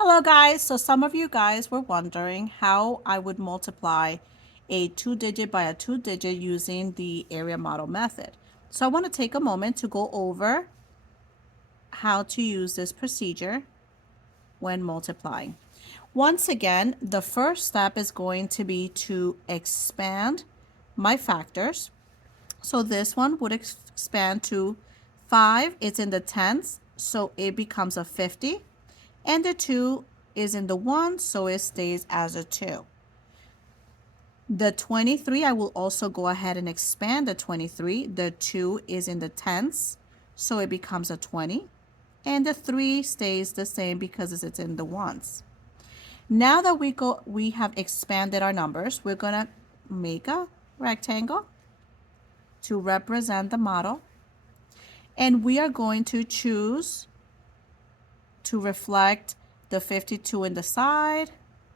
Hello guys, so some of you guys were wondering how I would multiply a 2-digit by a 2-digit using the area model method. So I want to take a moment to go over how to use this procedure when multiplying. Once again, the first step is going to be to expand my factors. So this one would expand to 5, it's in the tens, so it becomes a 50. And the 2 is in the 1, so it stays as a 2. The 23, I will also go ahead and expand the 23. The 2 is in the tens, so it becomes a 20. And the 3 stays the same because it's in the ones. Now that we have expanded our numbers, we're going to make a rectangle to represent the model. And we are going to choose to reflect the 52 in the side,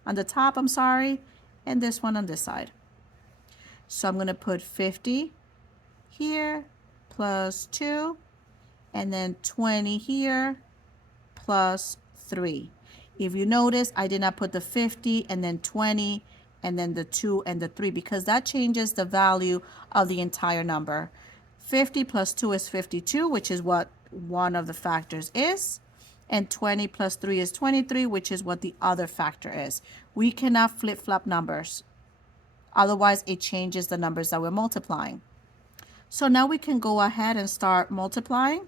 on the top, I'm sorry, and this one on this side. So I'm going to put 50 here plus 2, and then 20 here plus 3. If you notice, I did not put the 50 and then 20 and then the 2 and the 3 because that changes the value of the entire number. 50 plus 2 is 52, which is what one of the factors is. And 20 plus 3 is 23, which is what the other factor is. We cannot flip-flop numbers. Otherwise, it changes the numbers that we're multiplying. So now we can go ahead and start multiplying.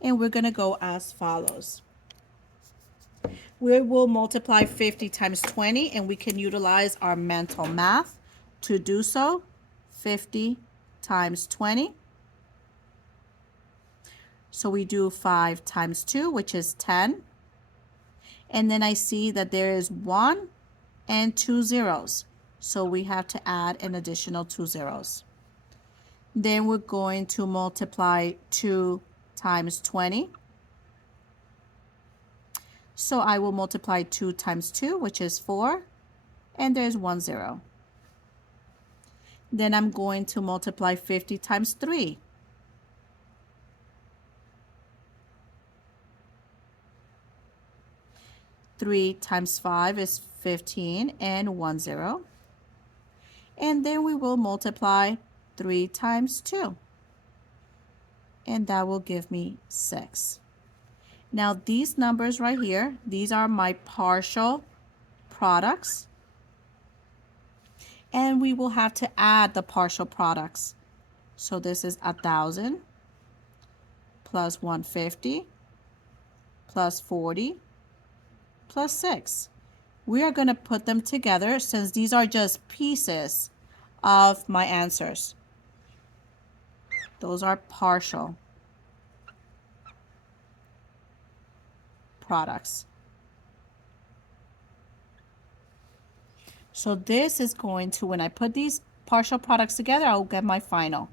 And we're going to go as follows. We will multiply 50 times 20, and we can utilize our mental math to do so. 50 times 20. So we do 5 times 2, which is 10. And then I see that there is 1 and 2 zeros. So we have to add an additional 2 zeros. Then we're going to multiply 2 times 20. So I will multiply 2 times 2, which is 4. And there's 1 0. Then I'm going to multiply 50 times 3. 3 times 5 is 15 and 1 0. And then we will multiply 3 times 2. And that will give me 6. Now these numbers right here, these are my partial products. And we will have to add the partial products. So this is 1,000 plus 150 plus 40 plus 6. We are going to put them together since these are just pieces of my answers. Those are partial products. So this is going to, when I put these partial products together, I will get my final.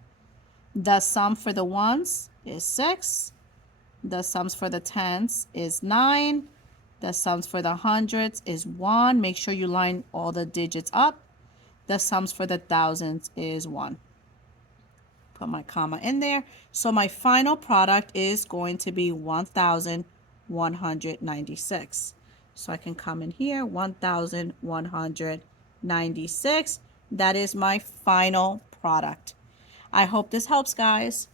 The sum for the ones is 6. The sums for the tens is 9. The sums for the hundreds is 1. Make sure you line all the digits up. The sums for the thousands is 1. Put my comma in there. So my final product is going to be 1,196. So I can come in here, 1,196. That is my final product. I hope this helps, guys.